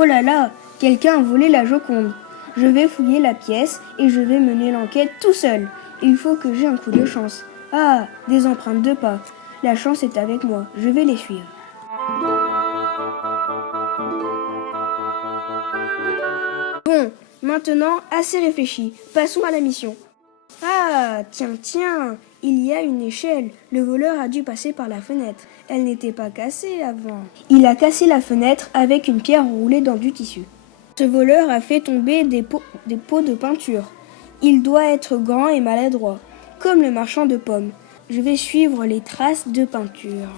Oh là là, quelqu'un a volé la Joconde. Je vais fouiller la pièce et je vais mener l'enquête tout seul. Il faut que j'ai un coup de chance. Ah, des empreintes de pas. La chance est avec moi, je vais les suivre. Bon, maintenant, assez réfléchi. Passons à la mission. Ah, tiens, il y a une échelle. Le voleur a dû passer par la fenêtre. Elle n'était pas cassée avant. Il a cassé la fenêtre avec une pierre roulée dans du tissu. Ce voleur a fait tomber des pots de peinture. Il doit être grand et maladroit, comme le marchand de pommes. Je vais suivre les traces de peinture.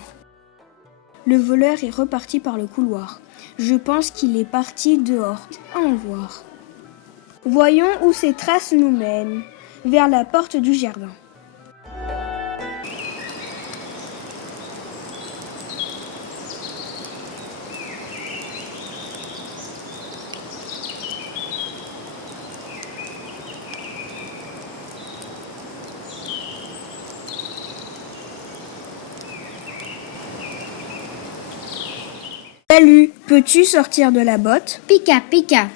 Le voleur est reparti par le couloir. Je pense qu'il est parti dehors. Allons voir. Voyons où ces traces nous mènent. Vers la porte du jardin. Salut, peux-tu sortir de la botte? Pika, Pika.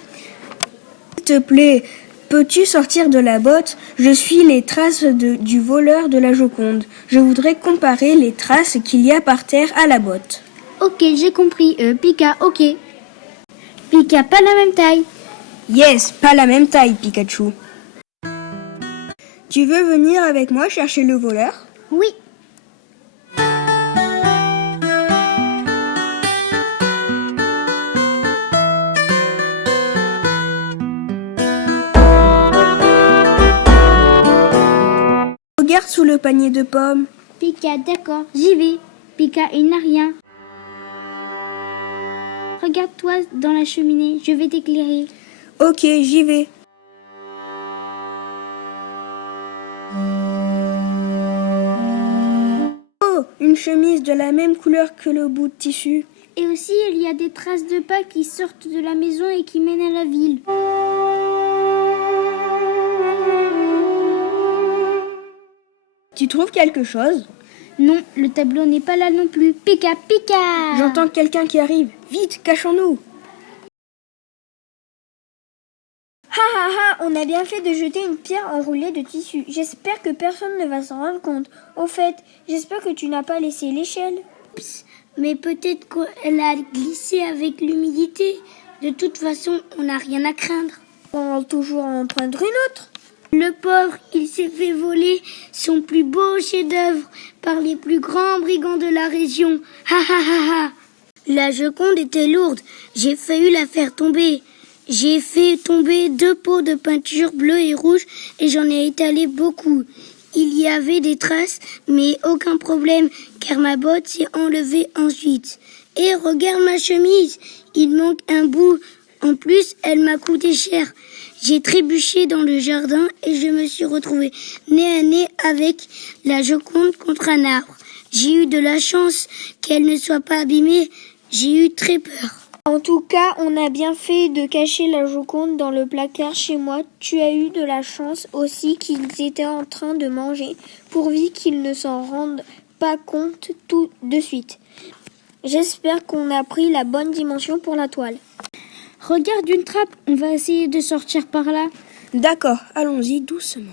S'il te plaît, peux-tu sortir de la botte? Je suis les traces du voleur de la Joconde. Je voudrais comparer les traces qu'il y a par terre à la botte. Ok, j'ai compris. Pika, ok. Pika, pas la même taille. Yes, pas la même taille, Pikachu. Tu veux venir avec moi chercher le voleur? Oui. Regarde sous le panier de pommes. Pika, d'accord, j'y vais. Pika, il n'a rien. Regarde-toi dans la cheminée, je vais t'éclairer. Ok, j'y vais. Oh, une chemise de la même couleur que le bout de tissu. Et aussi, il y a des traces de pas qui sortent de la maison et qui mènent à la ville. Tu trouves quelque chose? Non, le tableau n'est pas là non plus. Pika, Pika! J'entends quelqu'un qui arrive. Vite, cachons-nous. On a bien fait de jeter une pierre enroulée de tissu. J'espère que personne ne va s'en rendre compte. Au fait, j'espère que tu n'as pas laissé l'échelle. Mais peut-être qu'elle a glissé avec l'humidité. De toute façon, on n'a rien à craindre. On va toujours en prendre une autre. Le pauvre, il s'est fait voler son plus beau chef-d'œuvre par les plus grands brigands de la région. Ha ha ha ha! La Joconde était lourde. J'ai failli la faire tomber. J'ai fait tomber 2 pots de peinture bleue et rouge et j'en ai étalé beaucoup. Il y avait des traces, mais aucun problème, car ma botte s'est enlevée ensuite. Et regarde ma chemise, il manque un bout. En plus, elle m'a coûté cher. J'ai trébuché dans le jardin et je me suis retrouvée nez à nez avec la Joconde contre un arbre. J'ai eu de la chance qu'elle ne soit pas abîmée. J'ai eu très peur. En tout cas, on a bien fait de cacher la Joconde dans le placard chez moi. Tu as eu de la chance aussi qu'ils étaient en train de manger, pourvu qu'ils ne s'en rendent pas compte tout de suite. J'espère qu'on a pris la bonne dimension pour la toile. Regarde une trappe, on va essayer de sortir par là. D'accord, allons-y doucement.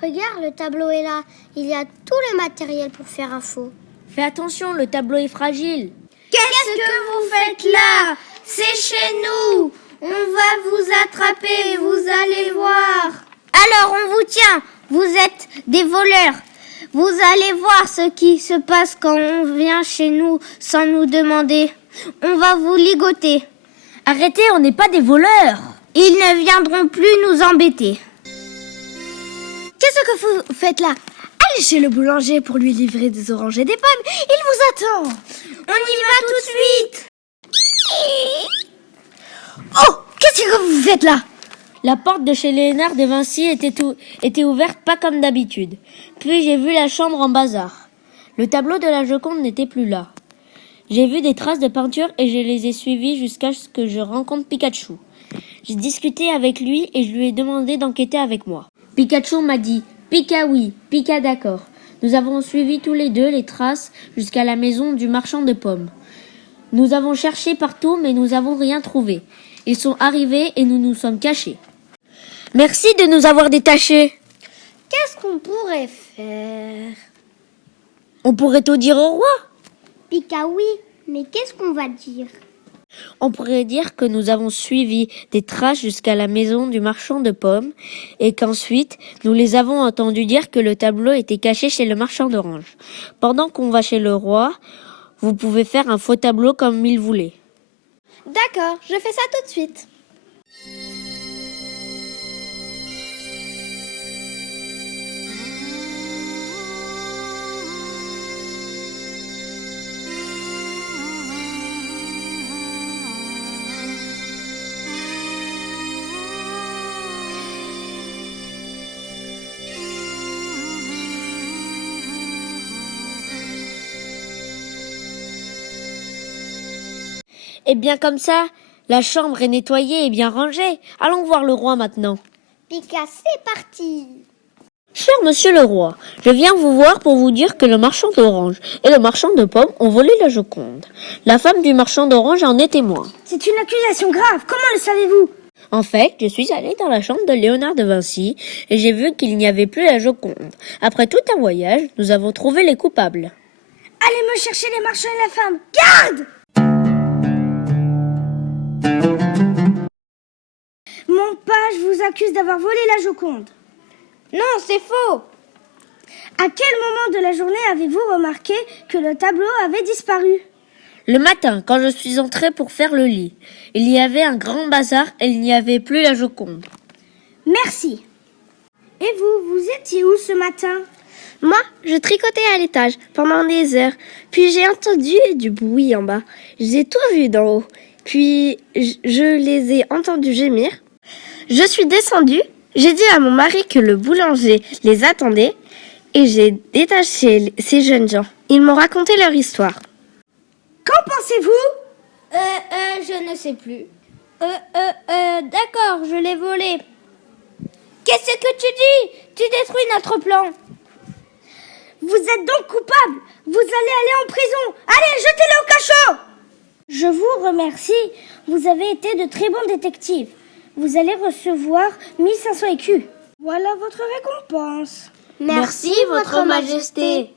Regarde, le tableau est là. Il y a tout le matériel pour faire un faux. Fais attention, le tableau est fragile. Qu'est-ce que vous faites là? C'est chez nous. On va vous attraper, vous allez voir. Alors on vous tient. Vous êtes des voleurs. Vous allez voir ce qui se passe quand on vient chez nous sans nous demander. On va vous ligoter. Arrêtez, on n'est pas des voleurs. Ils ne viendront plus nous embêter. Qu'est-ce que vous faites là? Allez chez le boulanger pour lui livrer des oranges et des pommes. Il vous attend. On y va tout de suite. Oh, qu'est-ce que vous faites là? La porte de chez Léonard de Vinci était ouverte pas comme d'habitude. Puis j'ai vu la chambre en bazar. Le tableau de la Joconde n'était plus là. J'ai vu des traces de peinture et je les ai suivies jusqu'à ce que je rencontre Pikachu. J'ai discuté avec lui et je lui ai demandé d'enquêter avec moi. Pikachu m'a dit « Pika oui, Pika d'accord ». Nous avons suivi tous les deux les traces jusqu'à la maison du marchand de pommes. Nous avons cherché partout mais nous n'avons rien trouvé. Ils sont arrivés et nous nous sommes cachés. Merci de nous avoir détachés. Qu'est-ce qu'on pourrait faire? On pourrait tout dire au roi. Pika, oui, mais qu'est-ce qu'on va dire? On pourrait dire que nous avons suivi des traces jusqu'à la maison du marchand de pommes et qu'ensuite nous les avons entendus dire que le tableau était caché chez le marchand d'oranges. Pendant qu'on va chez le roi, vous pouvez faire un faux tableau comme il voulait. D'accord, je fais ça tout de suite. Et bien comme ça, la chambre est nettoyée et bien rangée. Allons voir le roi maintenant. Pika, c'est parti. Cher monsieur le roi, je viens vous voir pour vous dire que le marchand d'oranges et le marchand de pommes ont volé la Joconde. La femme du marchand d'oranges en est témoin. C'est une accusation grave, comment le savez-vous? En fait, je suis allée dans la chambre de Léonard de Vinci et j'ai vu qu'il n'y avait plus la Joconde. Après tout un voyage, nous avons trouvé les coupables. Allez me chercher les marchands et la femme. Garde! Mon page vous accuse d'avoir volé la Joconde. Non, c'est faux. À quel moment de la journée avez-vous remarqué que le tableau avait disparu? Le matin, quand je suis entrée pour faire le lit, il y avait un grand bazar et il n'y avait plus la Joconde. Merci. Et vous étiez où ce matin? Moi, je tricotais à l'étage pendant des heures. Puis j'ai entendu du bruit en bas. J'ai tout vu d'en haut. Puis je les ai entendus gémir. Je suis descendue. J'ai dit à mon mari que le boulanger les attendait. Et j'ai détaché ces jeunes gens. Ils m'ont raconté leur histoire. Qu'en pensez-vous? Je ne sais plus. D'accord, je l'ai volé. Qu'est-ce que tu dis? Tu détruis notre plan. Vous êtes donc coupable. Vous allez aller en prison. Allez, jetez-le au cachot. Je vous remercie. Vous avez été de très bons détectives. Vous allez recevoir 1500 écus. Voilà votre récompense. Merci, Votre Majesté.